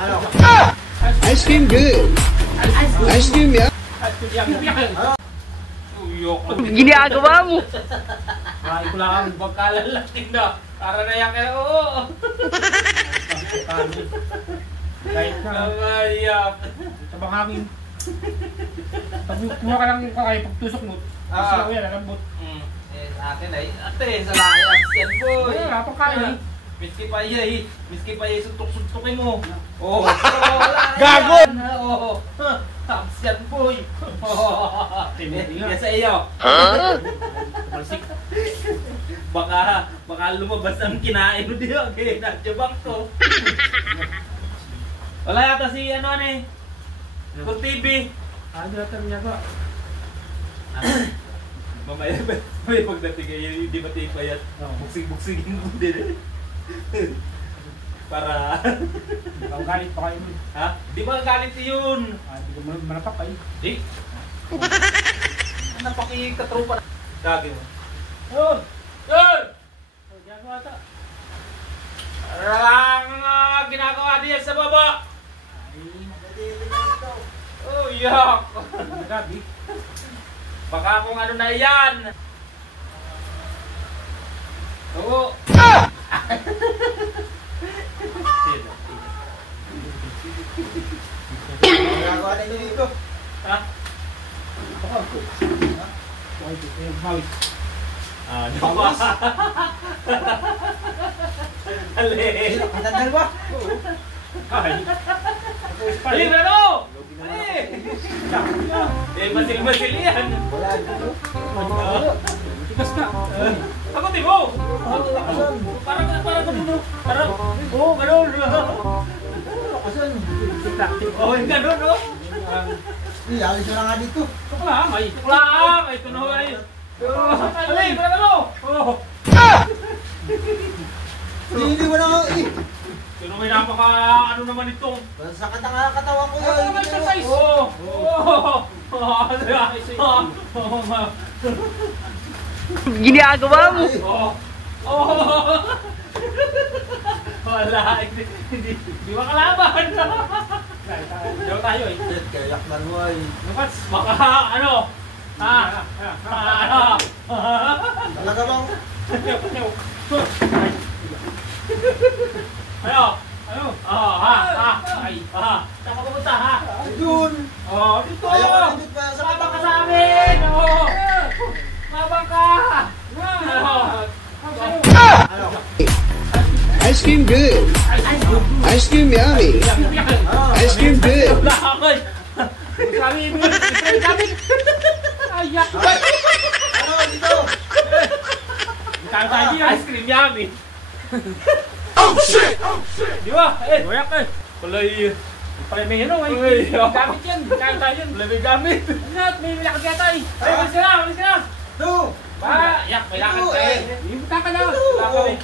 Ano? Ice cream good. Ice cream yeah. Ginagawa mo. Ay ko lang magkalalating na. Para na yan kaya oo. Kahit na. Amayap. Sabang hangin. Kuha ka lang kakaya pagtusok mo. Sila ko yan, alambot. Sa akin ay, ate, sa layas yan boy. Wala, pagkain eh. Miski pa yay, suntok-suntokin mo. Oo. Gago! Oo. Tapos yan boy. Yan sa iyo. Malsik. Baka lumabas ang kinain mo diyo. Okay, nadyabang to. Wala yata si ano eh. Kung TV. Ano yata niya ba? Mamaya pagdating kayo, hindi ba tayo pa yan? Buksing-buksigin mo din. Para... Ikaw galit pa kayo mo. Ha? Di ba galit yun? Hindi ko manapak kayo. Di? Napakikatropa na. Dagi mo. Yun! Yun! Ginagawa ata. Ang ginagawa diyan sa baba! Oh, yak! Gabi. Baka kung ano na yan! Oo! Ginagawa na ninyo dito. Ha? Mawis. Ano ba? Ali! Katandal ba? Ay. Ali, ano? Masil-masil yan! Wala dito. Tigas ka. Ako, Timo! Parang ganun. Oo, ganun. Kasan? Oo, yung ganun, no? Alis mo na nga dito. Tuklamay. Tuklaan! Ito na ho ay. Ali, parang ano? Oo. Hindi mo na nga eh. Sino may napaka ano naman ito? Sa katawan ko yun. Ano naman sa size? Oo. Ginagawa mo. Oo. Wala, hindi makalaban. Diyo tayo eh. Kayak man mo ay. Napas, baka ano? Ano? Talaga bang? Ano? Ay, saan ka pumunta ha? Doon. Dito! Ayaw ko nandit pa sa Mabang ka sa amin! Mabang ka! Ano? Ice cream good. Ice cream yummy. Ice cream good. Sabi mo, sabi! Ayak! Ano dito? Ice cream yummy! Oh shit! Di ba? Goyak eh! Palay! Palay may ano eh! Gamit yan! Kain tayo yun! Palay may gamit! Ingat! May lakad yata eh! Ay, malis ka na! Malis ka na! Two. Yak! May lakad ka eh! Ibuta ka na! Wala kami!